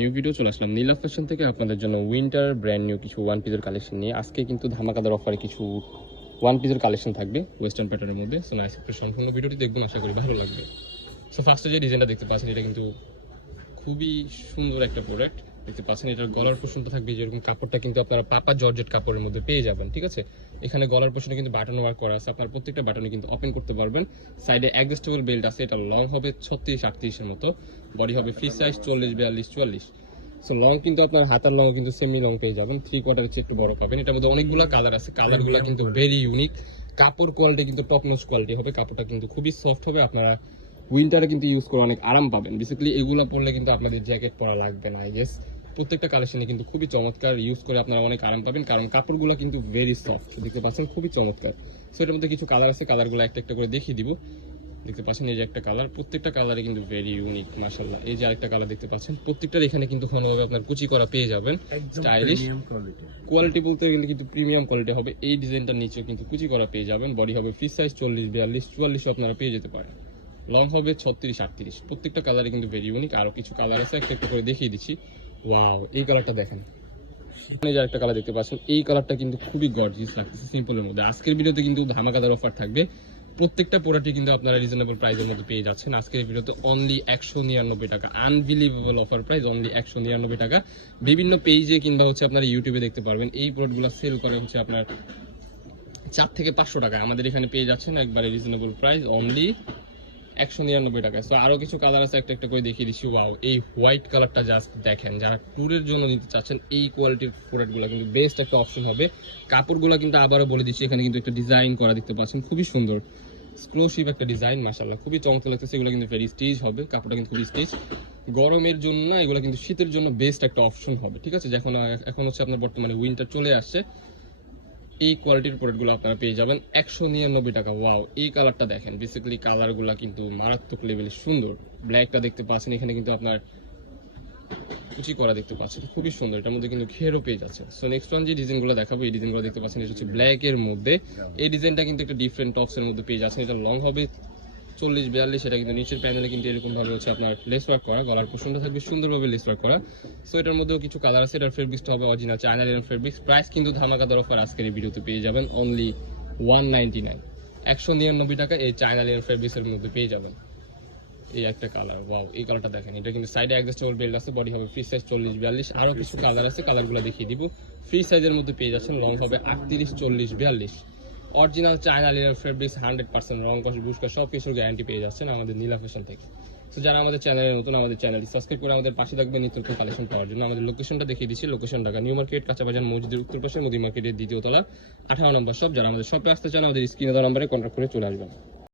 New video চলে আসলাম থেকে আপনাদের জন্য উইন্টার ব্র্যান্ড নিউ কিছু ওয়ান কালেকশন নিয়ে। আজকে কিন্তু ধামাকাদার অফারে কিছু ওয়ান কালেকশন থাকবে ওয়েস্টার্ন মধ্যে। সম্পূর্ণ দেখবেন, আশা করি ভালো লাগবে। সো ফার্স্টে যে ডিজাইনটা দেখতে এটা কিন্তু খুবই সুন্দর একটা প্রোডাক্ট দেখতে পাচ্ছেন, এটার গলার পোর্শনটা থাকবে যেরকম কাপড়টা কিন্তু আপনারা পাপা জর্জেট কাপড়ের মধ্যে পেয়ে যাবেন, ঠিক আছে? এখানে গলার পোর্শনে কিন্তু বাটন ওয়ার্ক করা আছে, আপনার প্রত্যেকটা বাটনে কিন্তু ওপেন করতে পারবেন। সাইডে অ্যাডজাস্টেবল বেল্ট আছে, এটা লং হবে ছত্রিশ আটত্রিশের মতো বডি হবে ফ্রি সাইজ চল্লিশ, বিয়াল্লিশ, চুয়াল্লিশ। সো লং কিন্তু আপনার হাতার লং কিন্তু সেমি লং পেয়ে যাবেন থ্রি কোয়ার্টার চেয়ে একটু বড় পাবেন। এটার মধ্যে অনেকগুলো কালার আছে কালারগুলো কিন্তু ভেরি ইউনিক কাপড় কোয়ালিটি কিন্তু টপ নচ কোয়ালিটি হবে, কাপড়টা কিন্তু খুবই সফট হবে, আপনারা উইন্টারে কিন্তু ইউজ করে অনেক আরাম পাবেন। বেসিক্যালি এগুলো পরলে কিন্তু আপনাদের জ্যাকেট পরা লাগবে না আই গেস প্রত্যেকটা কালেকশনে কিন্তু খুবই চমৎকার। ইউজ করে আপনারা অনেক আরাম পাবেন। কারণ কাপড়গুলো কিন্তু ভেরি সফট দেখতে পাচ্ছেন? খুবই চমৎকার। সো এটার মধ্যে কিছু কালার আছে কালারগুলো একটা একটা করে দেখিয়ে দিব। দেখতে পাচ্ছেন এই যে একটা কালার প্রত্যেকটা কালারে কিন্তু ভেরি ইউনিক মাশাল্লাহ এই যে আরেকটা কালার দেখতে পাচ্ছেন প্রত্যেকটার এখানে কিন্তু ভালোভাবে আপনার কুচি করা পেয়ে যাবেন। স্টাইলিশ কোয়ালিটি বলতে গেলে কিন্তু প্রিমিয়াম কোয়ালিটি হবে। এই ডিজাইনটার নিচেও কিন্তু কুচি করা পেয়ে যাবেন। বডি হবে ফ্রি সাইজ চল্লিশ বিয়াল্লিশ চুয়াল্লিশ আপনারা পেয়ে যেতে পারেন। লং হবে ছত্রিশ আটত্রিশ। প্রত্যেকটা কালারে কিন্তু ভেরি ইউনিক আরও কিছু কালার আছে একটা একটা করে দেখিয়ে দিচ্ছি। ওয়াও এই কালারটা দেখেন। এখানে যে একটা কালার দেখতে পাচ্ছেন, এই কালারটা কিন্তু খুবই গর্জিয়াস লাগতেছে সিম্পলের মধ্যে। আজকের ভিডিওতে কিন্তু ধামাকাদার অফার থাকবে। প্রত্যেকটা প্রোডাক্টই কিন্তু আপনারা রিজনেবল প্রাইসের মধ্যে পেয়ে যাচ্ছেন। আজকের ভিডিওতে অনলি একশো নিরানব্বই টাকা। আনবিলিভেবল অফার প্রাইস অনলি একশো নিরানব্বই টাকা। বিভিন্ন পেজে কিংবা হচ্ছে আপনারা ইউটিউবে দেখতে পারবেন। এই প্রোডাক্টগুলো সেল করে হচ্ছে আপনার চার থেকে পাঁচশো টাকা আমাদের এখানে পেয়ে যাচ্ছেন একবারে রিজনেবল প্রাইস অনলি একশো নিরানব্বই টাকা তো আরও কিছু কালার আছে একটা একটা করে দেখিয়ে দিচ্ছি। ওয়াও এই হোয়াইট কালারটা জাস্ট দেখেন, যারা ট্যুরের জন্য নিতে চাচ্ছেন, এই কোয়ালিটির প্রোডাক্টগুলো কিন্তু বেস্ট একটা অপশন হবে। কাপড়গুলো কিন্তু আবারও বলে দিচ্ছি, এখানে কিন্তু একটা ডিজাইন করা দেখতে পাচ্ছেন, খুবই সুন্দর। এক্সক্লুসিভ একটা ডিজাইন মাশাল্লাহ খুবই চমৎকার লাগতেছে, এগুলো কিন্তু ভেরি স্টিচ হবে, কাপড়টা কিন্তু খুবই স্টিচ গরমের জন্য না, এগুলো কিন্তু শীতের জন্য বেস্ট একটা অপশন হবে, ঠিক আছে? যখন, এখন হচ্ছে আপনার বর্তমানে উইন্টার চলে আসছে এই কোয়ালিটির প্রোডাক্টগুলো আপনারা পেয়ে যাবেন। একশো নিরানব্বই টাকা। ওয়াও এই কালারটা দেখেন। বেসিক্যালি কালারগুলো কিন্তু মারাত্মক লেভেলে সুন্দর। ব্ল্যাকটা দেখতে পাচ্ছেন, এখানে কিন্তু আপনার কুচি করা দেখতে পাচ্ছেন। খুবই সুন্দর। এটার মধ্যে কিন্তু ঘেরও পেয়ে যাচ্ছে সো নেক্সট ওয়ান যে ডিজাইনগুলো দেখাবো, এই ডিজাইনগুলো দেখতে পাচ্ছেন, এটা হচ্ছে ব্ল্যাকের মধ্যে। এই ডিজাইনটা কিন্তু একটা ডিফারেন্ট টপসের মধ্যে পেয়ে যাচ্ছেন। এটা লং হবে চল্লিশ, বিয়াল্লিশ, এটা কিন্তু নিচের প্যানেলে কিন্তু এরকম ভাবে হচ্ছে আপনার লেস ওয়ার্ক করা, গলার পোষণটা থাকবে সুন্দরভাবে লেস ওয়ার্ক করা। সো এটার মধ্যেও কিছু কালার আছে, এটার ফেব্রিক্সটা হবে original China linen fabrics price কিন্তু ধামাকাদার অফার আজকের এই ভিডিওতে পেয়ে যাবেন অনলি ওয়ান নাইনটি নাইন একশো নিরানব্বই টাকা এই চায়না লিনেন ফেব্রিক্সের মধ্যে পেয়ে যাবেন। এই একটা কালার ওয়াও এই কালারটা দেখেন, এটা কিন্তু সাইডে অ্যাডজাস্টেবল বেল্ট আছে বডি হবে ফ্রি সাইজ চল্লিশ, বিয়াল্লিশ। আরও কিছু কালার আছে কালারগুলো দেখিয়ে দিব। ফ্রি সাইজের মধ্যে পেয়ে যাচ্ছেন লং হবে আটত্রিশ, চল্লিশ, বিয়াল্লিশ। Original China linen fabrics hundred percent রং কষ বুস্কার সব কিছুর গ্যারান্টি পেয়ে যাচ্ছেন আমাদের নীলা ফ্যাশন থেকে। সো যারা আমাদের চ্যানেলে নতুন, আমাদের চ্যানেলটি সাবস্ক্রাইব করে আমাদের পাশে থাকবে নিত্য কালেকশন পাওয়ার জন্য। আমাদের লোকেশনটা দেখিয়ে দিচ্ছি লোকেশন ঢাকা নিউ মার্কেট কাঁচাবাজার মসজিদের উত্তর পাশে মোদি মার্কেটের দ্বিতীয় তলা, আঠারো নম্বর সব যারা আমাদের শপে আসতে চান, আমাদের স্ক্রিনে দেওয়া নম্বরে কন্ট্যাক্ট করে চলে আসবেন।